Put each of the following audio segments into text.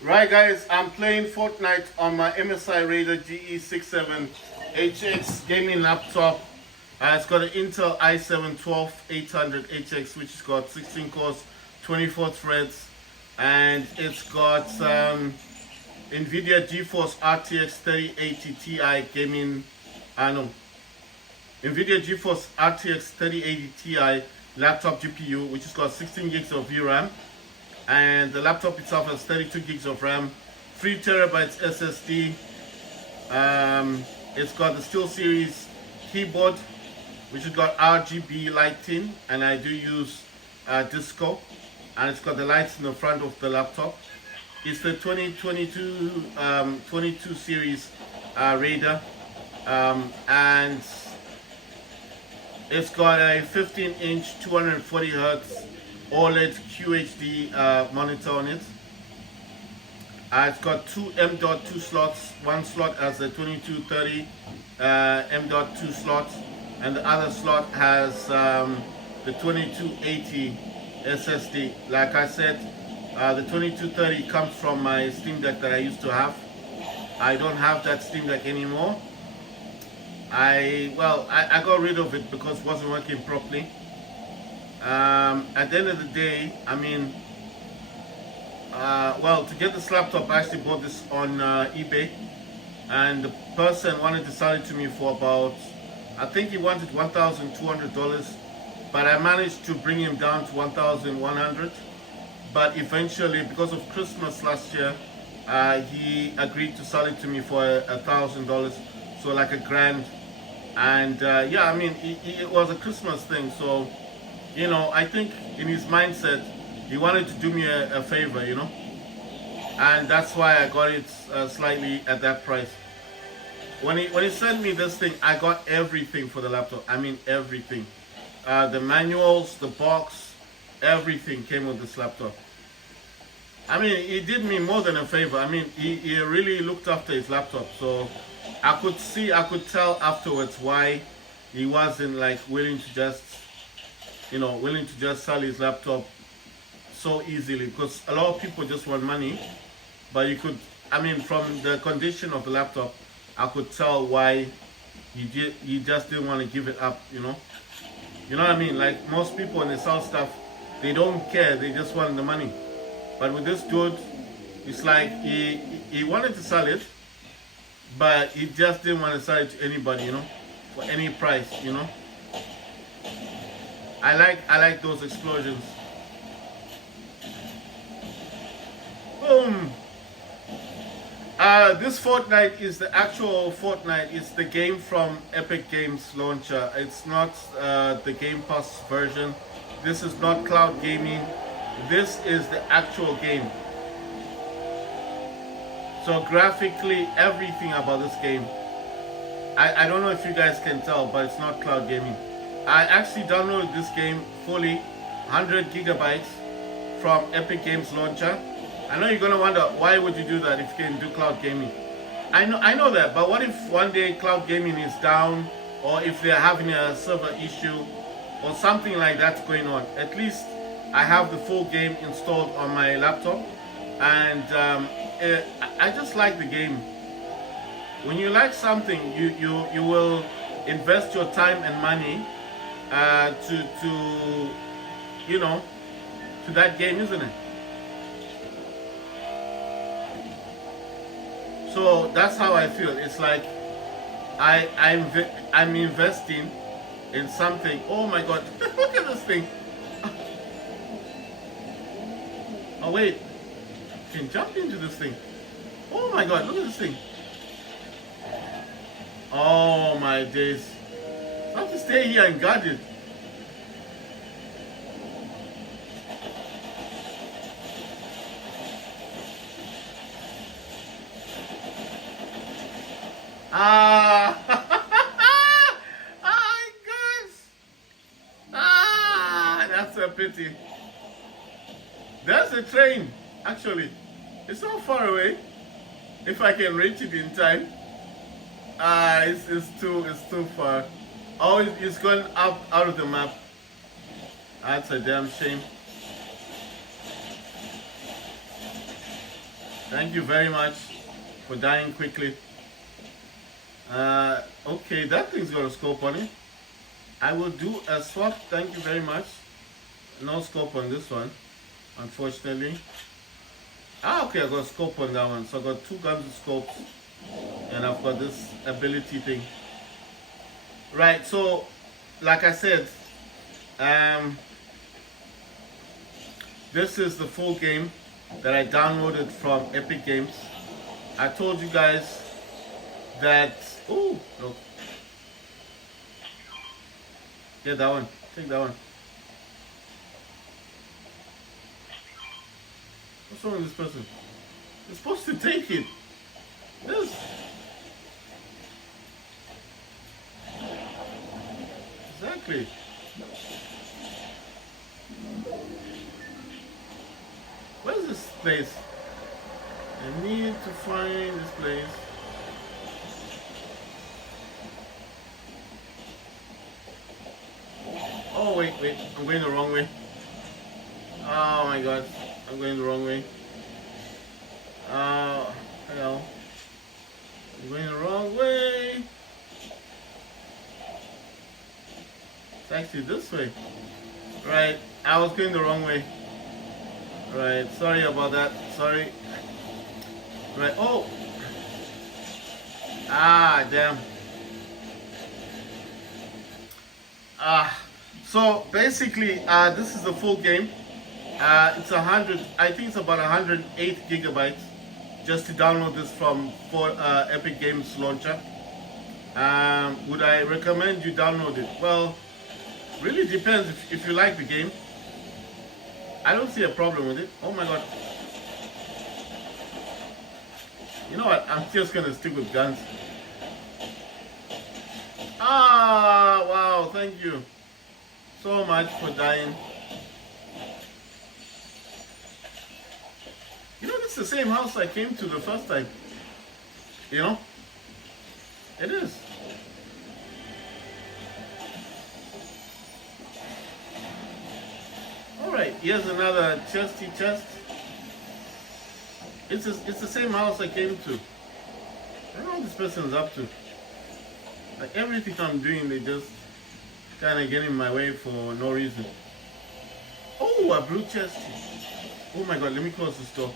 Right guys, I'm playing Fortnite on my MSI Raider GE67HX gaming laptop. It's got an Intel i7-12800HX which has got 16 cores, 24 threads, and it's got NVIDIA GeForce RTX 3080 Ti gaming, NVIDIA GeForce RTX 3080 Ti laptop GPU which has got 16 gigs of VRAM, and the laptop itself has 32 gigs of RAM, 3 terabytes SSD. It's got the SteelSeries keyboard, which has got RGB lighting, and I do use disco, and it's got the lights in the front of the laptop. It's the 22 series Raider, and it's got a 15-inch 240 hertz OLED QHD monitor on it. It's got two M.2 slots. One slot has a 2230 M.2 slot, and the other slot has the 2280 SSD. Like I said, the 2230 comes from my Steam Deck that I used to have. I don't have that Steam Deck anymore. I got rid of it because it wasn't working properly. At the end of the day, to get this laptop, I actually bought this on eBay, and the person wanted to sell it to me for about, I think he wanted $1,200, but I managed to bring him down to $1,100. But eventually, because of Christmas last year, he agreed to sell it to me for $1,000, so like $1,000. And it was a Christmas thing, so I think in his mindset, he wanted to do me a favor, and that's why I got it slightly at that price. When he sent me this thing, I got everything for the laptop. Everything. The manuals, the box, everything came with this laptop. He did me more than a favor. He really looked after his laptop, so I could tell afterwards why he wasn't willing to just sell his laptop so easily, because a lot of people just want money. But you could, from the condition of the laptop, I could tell why he just didn't want to give it up. You know what I mean? Like most people when they sell stuff, they don't care, they just want the money. But with this dude, it's like he wanted to sell it, but he just didn't want to sell it to anybody, for any price, I like those explosions. Boom! This Fortnite is the actual Fortnite. It's the game from Epic Games launcher. It's not the Game Pass version. This is not cloud gaming. This is the actual game. So graphically, everything about this game, I don't know if you guys can tell, but it's not cloud gaming. I actually downloaded this game fully, 100 gigabytes from Epic Games launcher. I know you're gonna wonder, why would you do that if you can do cloud gaming? I know that, but what if one day cloud gaming is down, or if they're having a server issue, or something like that's going on? At least I have the full game installed on my laptop, and I just like the game. When you like something, you will invest your time and money to that game, isn't it? So that's how I feel. It's like I'm investing in something. Oh my God! Look at this thing. Oh wait, you can jump into this thing. Oh my God! Look at this thing. Oh my days! I have to stay here and guard it. That's a pity. There's a train, actually. It's not far away. If I can reach it in time. It's too far. Oh, it's going up out of the map. That's a damn shame. Thank you very much for dying quickly. Okay, that thing's got a scope on it. I will do a swap. Thank you very much. No scope on this one, unfortunately. Okay, I got a scope on that one. So I got two guns with scopes, and I've got this ability thing. Right, so like I said, this is the full game that I downloaded from Epic Games. I told you guys that. Oh, no. Get that one. Take that one. What's wrong with this person? You're supposed to take it. This. Exactly. Where's this place? I need to find this place. Oh, wait, I'm going the wrong way. Oh my god, I'm going the wrong way. Hello. I'm going the wrong way. It's actually this way. Right, I was going the wrong way. Right, sorry about that. Sorry. Right, oh. Damn. So basically, this is the full game. It's 100. I think it's about 108 gigabytes just to download this from Epic Games launcher. Would I recommend you download it? Well, really depends if you like the game. I don't see a problem with it. Oh my god. You know what? I'm just gonna stick with guns. Wow, thank you so much for dying. You know, this is the same house I came to the first time. You know? It is. Alright, here's another chesty chest. It's the same house I came to. I don't know what this person's up to. Like everything I'm doing, they just kind of get in my way for no reason. Oh, a blue chest. Oh my god, let me close this door.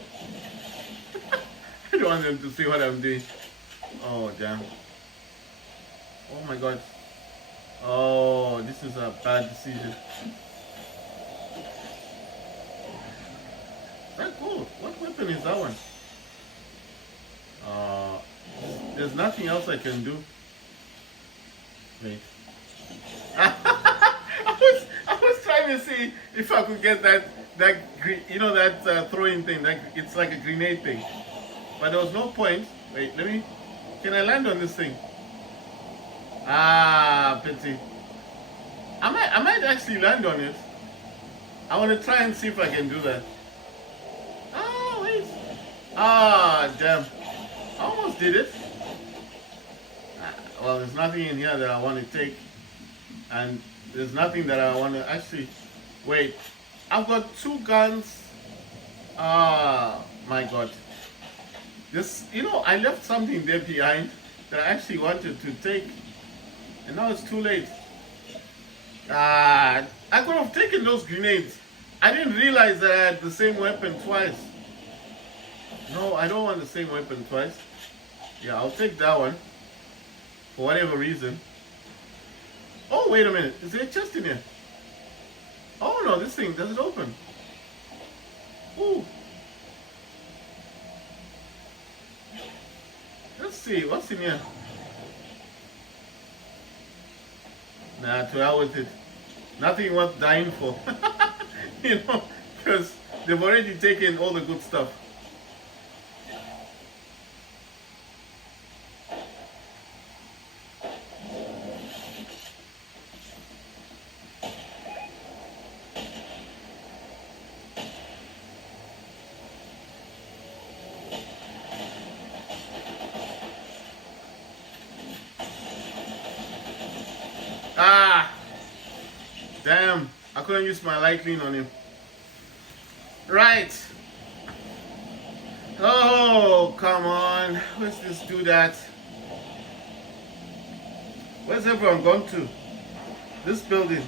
I don't want them to see what I'm doing. Oh, damn. Oh my god. Oh, this is a bad decision. That's cool. What weapon is that one? There's nothing else I can do. Wait. I was trying to see if I could get that you know, that throwing thing. It's like a grenade thing. But there was no point. Wait, can I land on this thing? Pity. I might actually land on it. I want to try and see if I can do that. Wait. Damn. I almost did it. Well, there's nothing in here that I want to take. And there's nothing that I want to actually... Wait. I've got two guns. My god. This, you know, I left something there behind that I actually wanted to take. And now it's too late. I could have taken those grenades. I didn't realize that I had the same weapon twice. No, I don't want the same weapon twice. Yeah, I'll take that one. For whatever reason. Oh, wait a minute. Is there a chest in here? Oh no, this thing, does it open? Ooh. Let's see, what's in here? Nah, to hell with it. Nothing worth dying for. You know, because they've already taken all the good stuff. Damn, I couldn't use my lightning on him. Right. Oh Oh, come on. Where's this dude at? Where's everyone gone to? This building.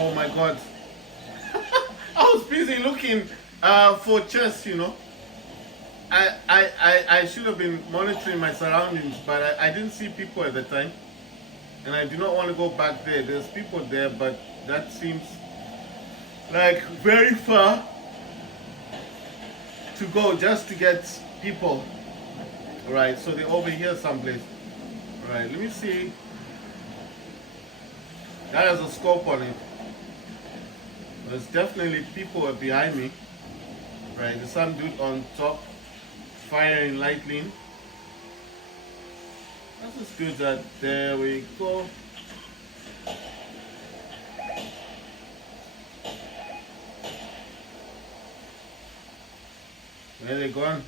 Oh my god. I was busy looking for chests, you know. I should have been monitoring my surroundings, but I didn't see people at the time. And I do not want to go back there. There's people there, but that seems like very far to go just to get people. Right, so they're over here someplace. Right, let me see. That has a scope on it. There's definitely people behind me. Right, there's some dude on top firing lightning. That's as good as there we go. Where are they gone?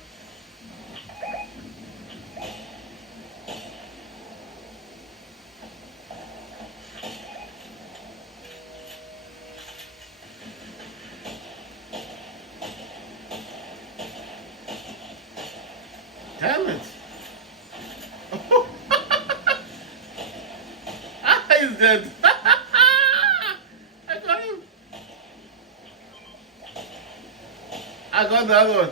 Damn it! He's dead. I got him. I got the other one.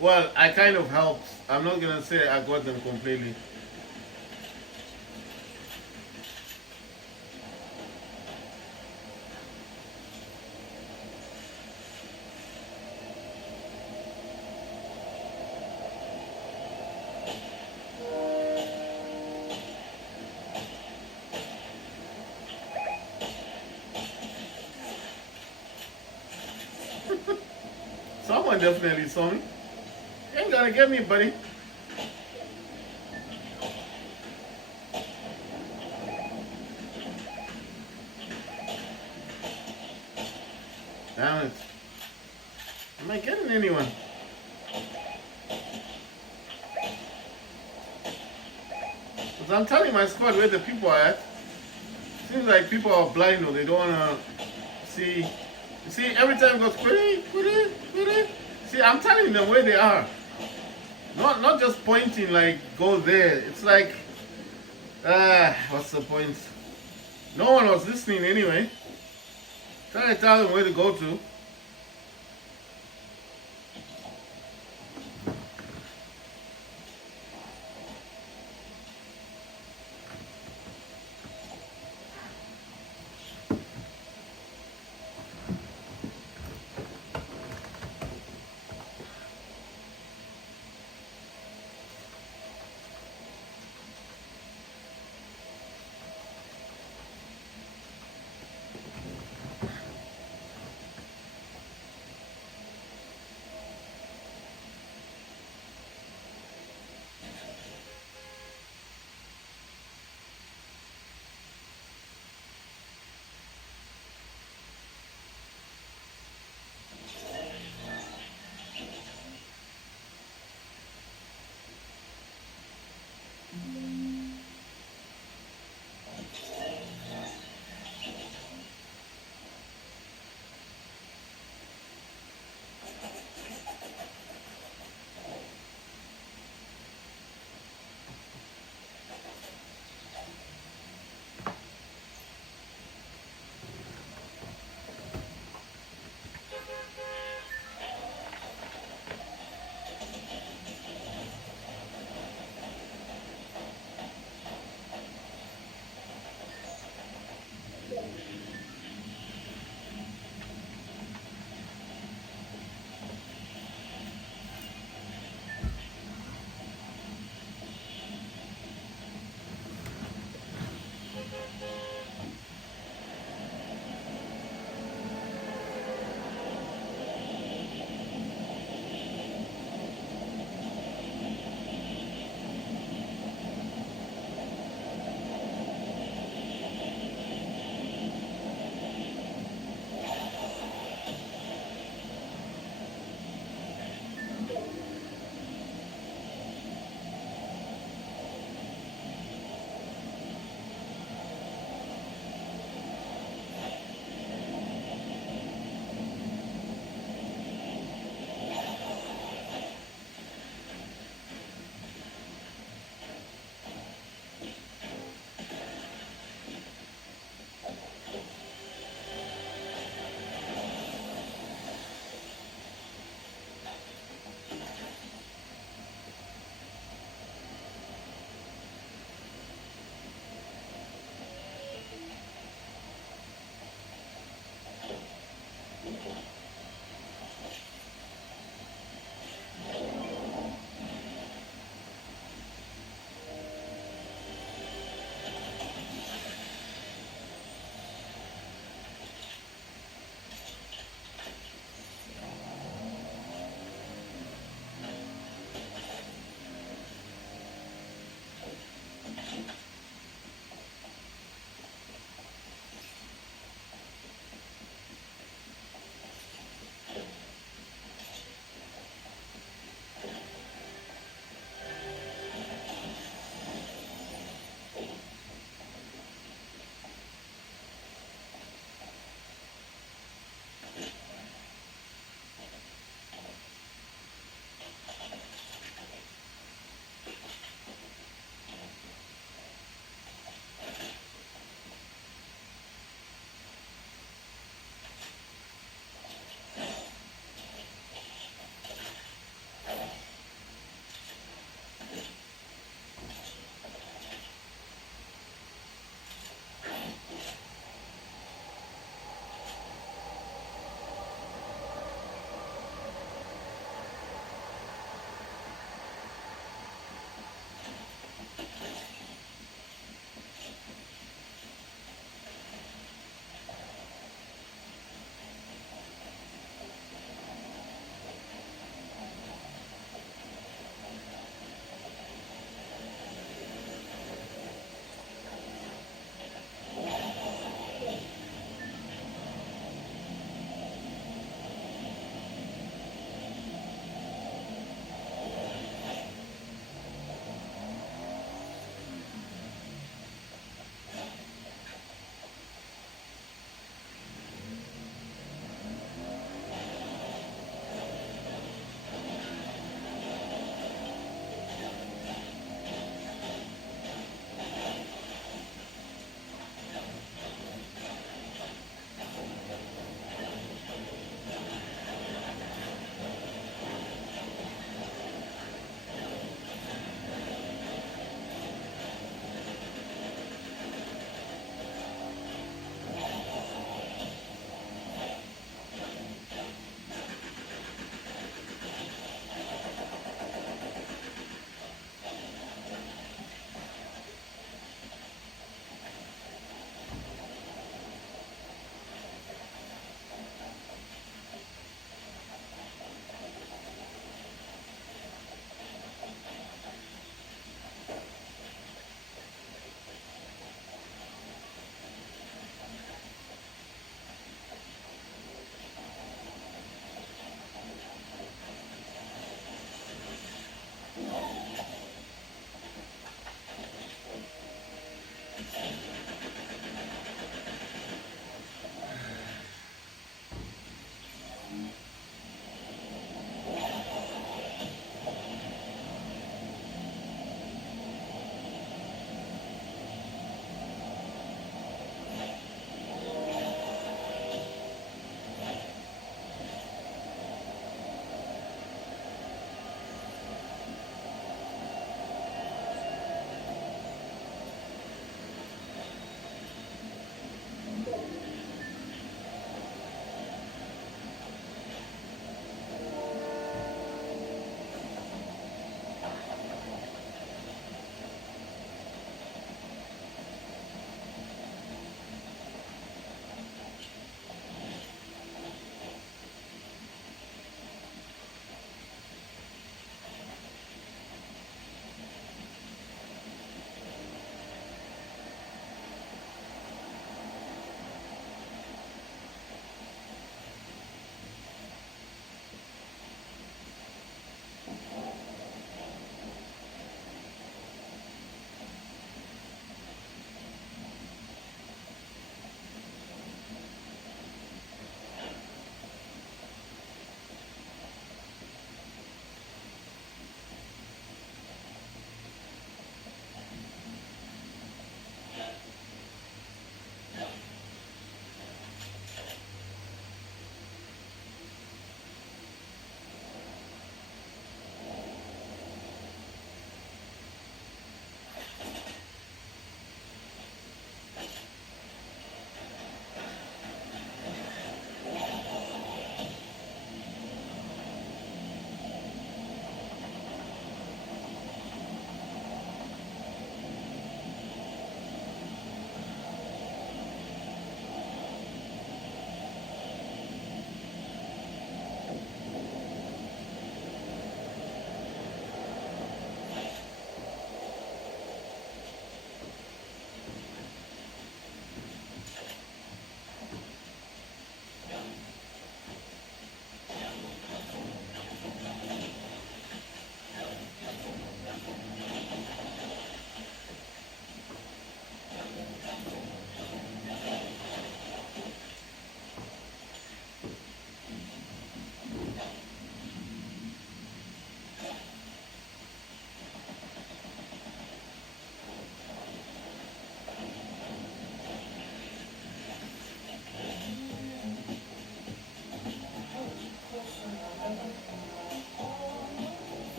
Well, I kind of helped. I'm not gonna say I got them completely. Someone definitely saw me. You ain't gonna get me, buddy. Damn it. Am I getting anyone? Because I'm telling my squad where the people are at. Seems like people are blind or they don't wanna see. You see, every time it goes, see, I'm telling them where they are. Not just pointing like, go there. It's like, what's the point? No one was listening anyway. Trying to tell them where to go to.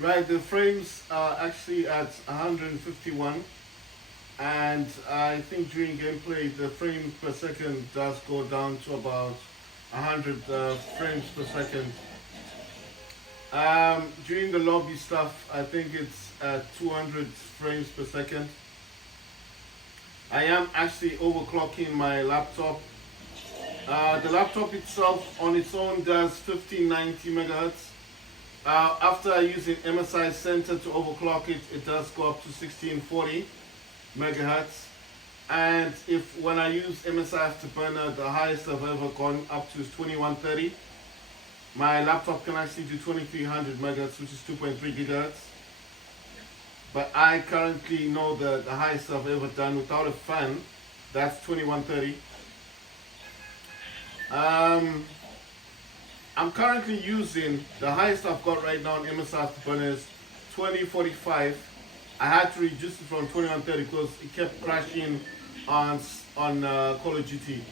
Right, the frames are actually at 151, and I think during gameplay the frame per second does go down to about 100 frames per second. During the lobby stuff, I think it's at 200 frames per second. I am actually overclocking my laptop. The laptop itself on its own does 1590 megahertz. After using MSI Center to overclock it, it does go up to 1640 megahertz. And if when I use MSI Afterburner, the highest I've ever gone up to is 2130. My laptop can actually do 2300 megahertz, which is 2.3 gigahertz. But I currently know the highest I've ever done without a fan, that's 2130. I'm currently using, the highest I've got right now on MSI Afterburner is 2045. I had to reduce it from 2130 because it kept crashing on Call of Duty.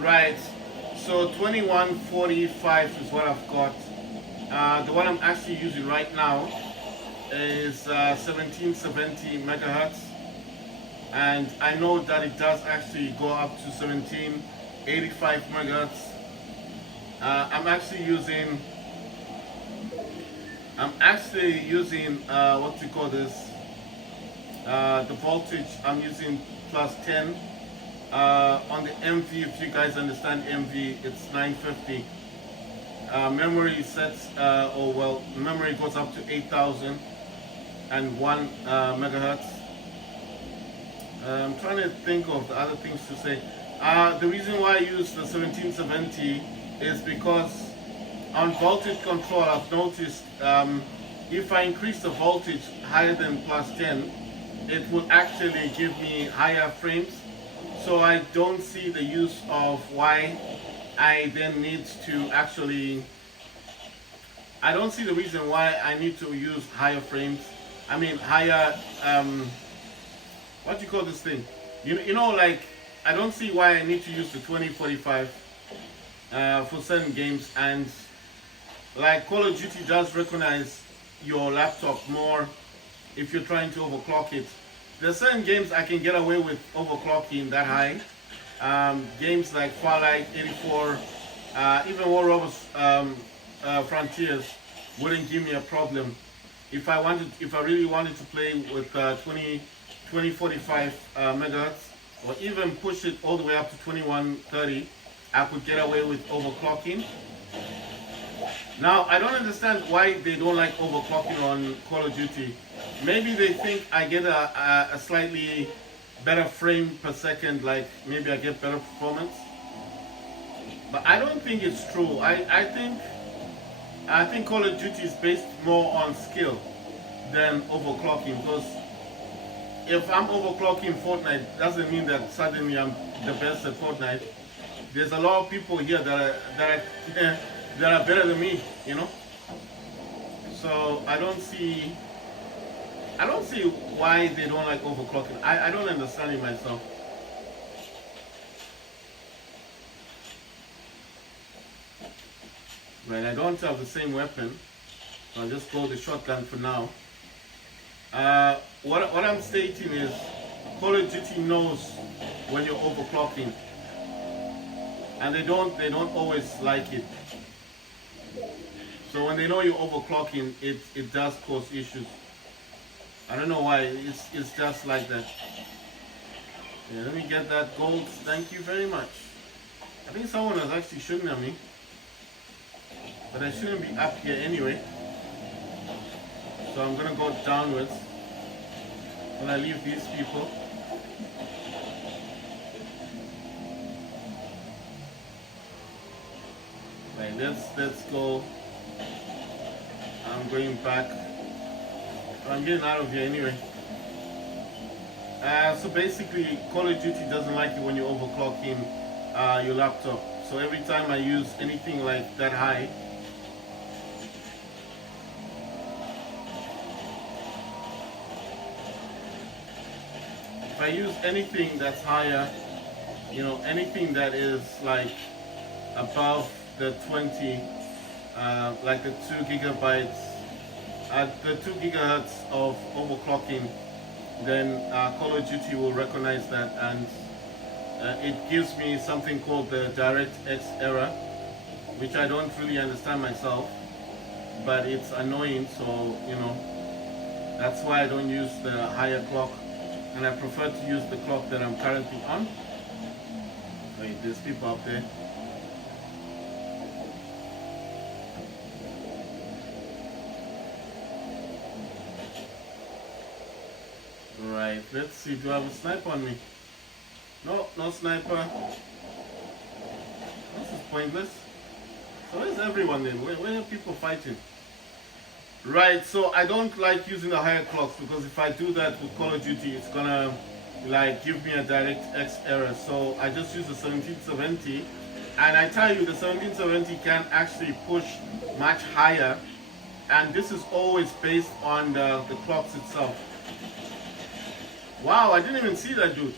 Right, so 2145 is what I've got. The one I'm actually using right now is 1770 megahertz, and I know that it does actually go up to 1785 megahertz. I'm actually using what do you call this, the voltage I'm using plus 10. On the MV, if you guys understand MV, it's 950. Memory sets, memory goes up to 8001 megahertz. I'm trying to think of the other things to say. The reason why I use the 1770 is because on voltage control, I've noticed if I increase the voltage higher than plus 10, it will actually give me higher frames. So I don't see the use of why I then need to actually, I don't see the reason why I need to use higher frames. I mean higher, what do you call this thing? You know, like, I don't see why I need to use the 2045 for certain games. And like Call of Duty does recognize your laptop more if you're trying to overclock it. There's certain games I can get away with overclocking that high. Games like Fortnite 84, even War Robots Frontiers wouldn't give me a problem. If I really wanted to play with 2045 megahertz, or even push it all the way up to 2130, I could get away with overclocking. Now, I don't understand why they don't like overclocking on Call of Duty. Maybe they think I get a slightly better frame per second, like maybe I get better performance. But I don't think it's true. I think Call of Duty is based more on skill than overclocking, because if I'm overclocking Fortnite, doesn't mean that suddenly I'm the best at Fortnite. There's a lot of people here that are better than me, you know. So I don't see why they don't like overclocking. I don't understand it myself. Right, I don't have the same weapon, so I'll just go the shotgun for now. What I'm stating is, Call of Duty knows when you're overclocking, and they don't always like it. So when they know you're overclocking, it does cause issues. I don't know why, it's just like that. Yeah, let me get that gold, thank you very much. I think someone was actually shooting at me, but I shouldn't be up here anyway. So I'm gonna go downwards when I leave these people. Right, let's go. I'm going back. I'm getting out of here anyway. So basically, Call of Duty doesn't like it when you're overclocking your laptop. So every time I use anything like that high, if I use anything that's higher You know, anything that is like above the 20, like the 2 gigabytes, the 2 gigahertz of overclocking, then Call of Duty will recognize that, and it gives me something called the DirectX error, which I don't really understand myself, but it's annoying. So you know, that's why I don't use the higher clock, and I prefer to use the clock that I'm currently on. Wait, there's people up there. Right, let's see, do I have a sniper on me? No, no sniper. This is pointless. So where's everyone then? Where are people fighting? Right, so I don't like using the higher clocks, because if I do that with Call of Duty, it's gonna like give me a DirectX error. So I just use the 1770, and I tell you, the 1770 can actually push much higher, and this is always based on the clocks itself. Wow, I didn't even see that dude.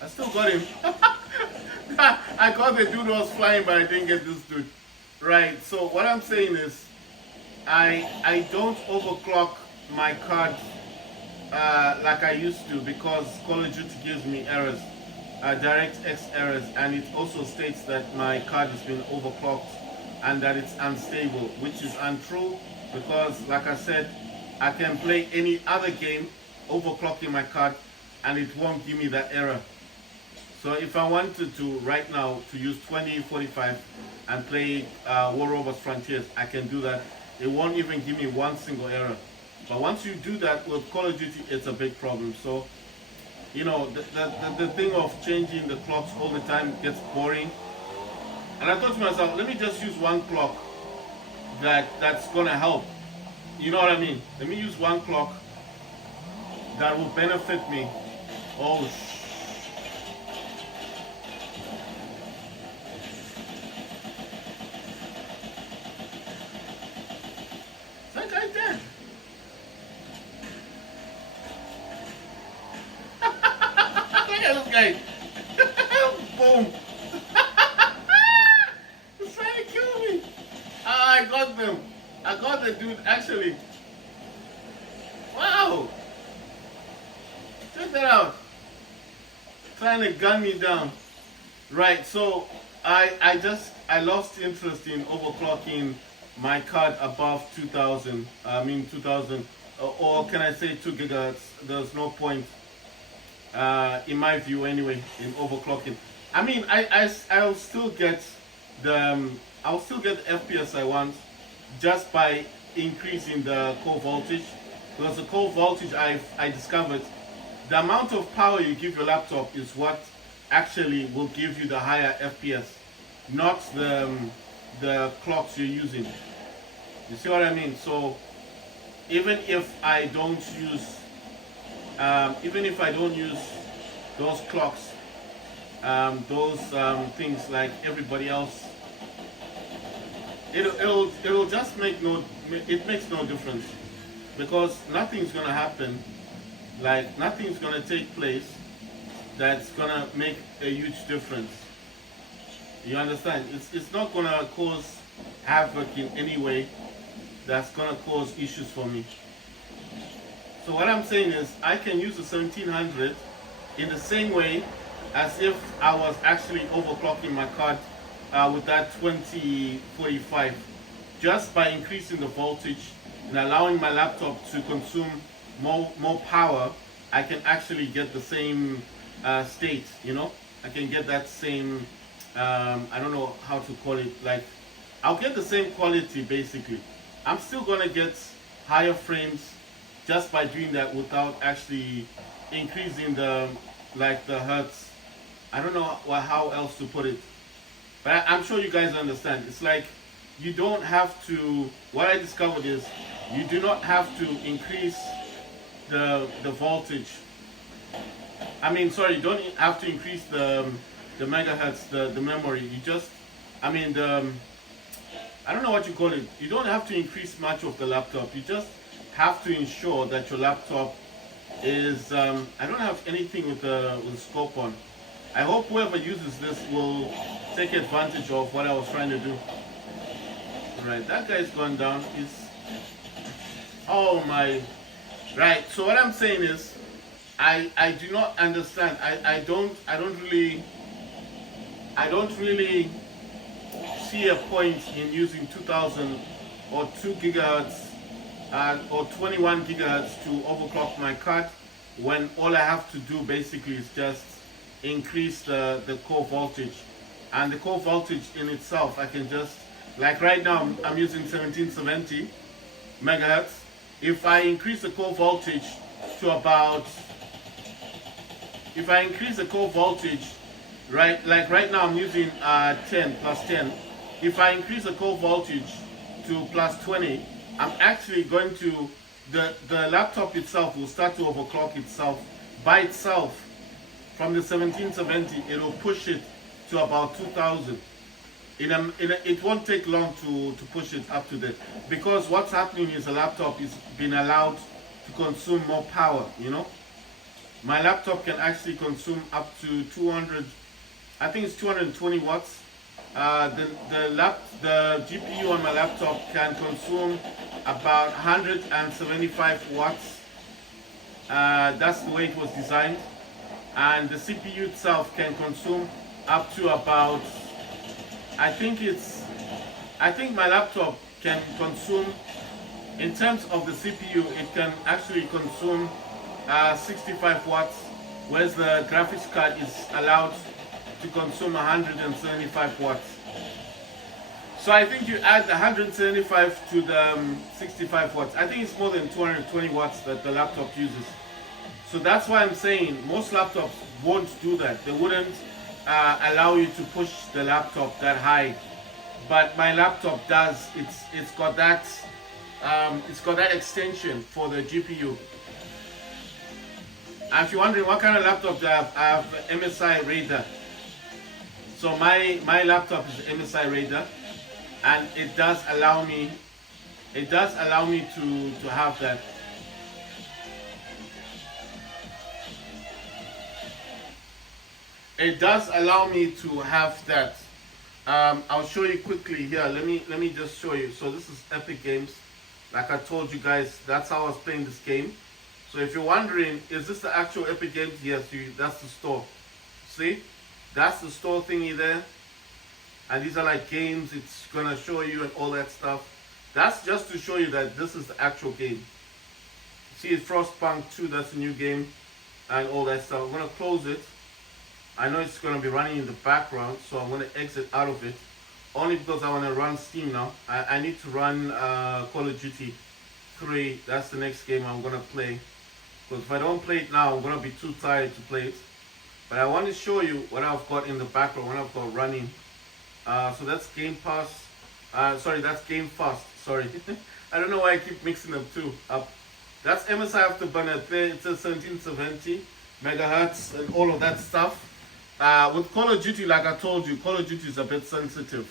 I still got him. I got the dude who was flying, but I didn't get this dude. Right, so what I'm saying is, I don't overclock my card like I used to, because Call of Duty gives me errors, DirectX errors, and it also states that my card has been overclocked and that it's unstable, which is untrue, because like I said, I can play any other game overclocking my card and it won't give me that error. So if I wanted to right now to use 2045 and play War Robots Frontiers, I can do that. It won't even give me one single error. But once you do that with Call of Duty, it's a big problem. So, you know, the thing of changing the clocks all the time gets boring. And I thought to myself, let me just use one clock that's gonna help. You know what I mean? Let me use one clock that will benefit me. Oh, that guy dead. Look at this guy. Boom. He's trying to kill me. Ah, I got them. I got the dude actually. Wow. Check that out. Trying to gun me down. Right, so I lost interest in overclocking my card above 2000. I mean 2000, or can I say 2 gigahertz? There's no point, in my view anyway, in overclocking. I mean, I'll still get the I'll still get the FPS I want just by increasing the core voltage, because the core voltage I discovered, the amount of power you give your laptop is what actually will give you the higher FPS, not the clocks you're using. You see what I mean? So even if I don't use those clocks, those things like everybody else, it'll just make it makes no difference, because nothing's gonna happen, like nothing's gonna take place that's gonna make a huge difference. You understand? It's not gonna cause havoc in any way that's gonna cause issues for me. So what I'm saying is, I can use the 1700 in the same way as if I was actually overclocking my card with that 2045, just by increasing the voltage and allowing my laptop to consume more power. I can actually get the same state, you know. I can get that same, I don't know how to call it, like I'll get the same quality basically. I'm still gonna get higher frames just by doing that without actually increasing the hertz. I don't know how else to put it, but I'm sure you guys understand. It's like you don't have to, what I discovered is, you do not have to increase the voltage. I mean, sorry, you don't have to increase the megahertz, the memory. You just, I mean, I don't know what you call it. You don't have to increase much of the laptop. You just have to ensure that your laptop is, I don't have anything with the scope on. I hope whoever uses this will take advantage of what I was trying to do. Right, that guy's gone down. Oh my. Right, so what I'm saying is, I do not understand. I don't really see a point in using 2000 or 2 gigahertz or 21 gigahertz to overclock my card, when all I have to do basically is just increase the core voltage. And the core voltage in itself, I can just, like right now I'm using 1770 megahertz. If I increase the core voltage to about, if I increase the core voltage, right, like right now I'm using 10 plus 10. If I increase the core voltage to plus 20, I'm actually going to, the laptop itself will start to overclock itself by itself. From the 1770, it'll push it to about 2000. It won't take long to push it up to that, because what's happening is the laptop is being allowed to consume more power. You know, my laptop can actually consume up to 200, I think it's 220 watts. The GPU on my laptop can consume about 175 watts. That's the way it was designed. And the CPU itself can consume up to about, I think my laptop can consume, in terms of the CPU, it can actually consume 65 watts, whereas the graphics card is allowed to consume 175 watts. So I think you add the 175 to the 65 watts. I think it's more than 220 watts that the laptop uses. So that's why I'm saying most laptops won't do that. They wouldn't allow you to push the laptop that high. But my laptop does. It's got that extension for the GPU. And if you're wondering what kind of laptop do I have MSI Raider. So my laptop is MSI Raider, and it does allow me to have that. It does allow me to have that. I'll show you quickly here. Let me just show you. So this is Epic Games. Like I told you guys, that's how I was playing this game. So if you're wondering, is this the actual Epic Games? Yes, that's the store. See? That's the store thingy there. And these are like games it's gonna show you and all that stuff. That's just to show you that this is the actual game. See, it's Frostpunk 2, that's a new game, and all that stuff. I'm gonna close it. I know it's gonna be running in the background, so I'm gonna exit out of it. Only because I wanna run Steam now. I need to run Call of Duty 3. That's the next game I'm gonna play. Because if I don't play it now, I'm gonna be too tired to play it. But I want to show you what I've got in the background, what I've got running. So that's Game Pass. Sorry, that's Game Fast. Sorry. I don't know why I keep mixing them two up. That's MSI Afterburner there. It's a 1770 megahertz and all of that stuff. With Call of Duty, like I told you, Call of Duty is a bit sensitive.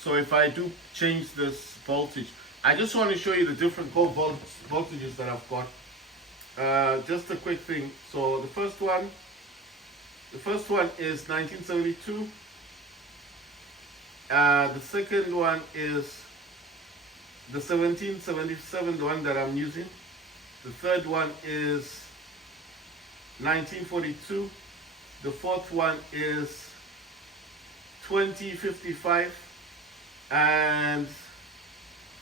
So if I do change this voltage, I just want to show you the different core voltages that I've got. Just a quick thing. So the first one is 1972. The second one is the 1777, the one that I'm using. The third one is 1942. The fourth one is 2055. And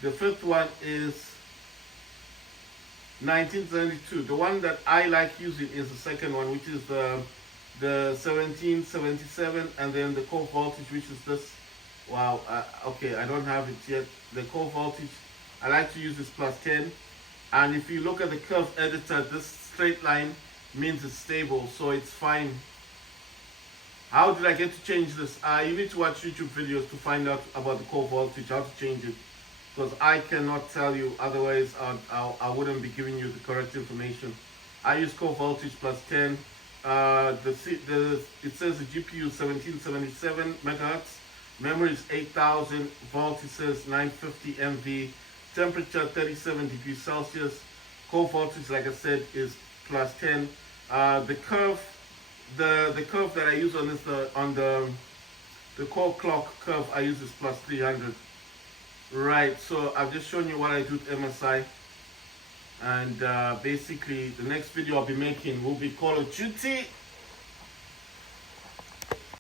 the fifth one is 1972. The one that I like using is the second one, which is the 1777, and then the core voltage, which is this. Wow, okay, I don't have it yet. The core voltage, I like to use this plus 10. And if you look at the curve editor, this straight line means it's stable, so it's fine. How did I get to change this? You need to watch YouTube videos to find out about the core voltage, how to change it. Because I cannot tell you, otherwise I wouldn't be giving you the correct information. I use core voltage plus 10. It says the GPU 1777 megahertz. Memory is 8000. Volt, it says 950 MV. Temperature 37 degrees Celsius. Core voltage, like I said, is plus 10. The curve the curve that I use on this on the core clock curve I use is plus 300. Right, so I've just shown you what I do with MSI, and basically the next video I'll be making will be Call of Duty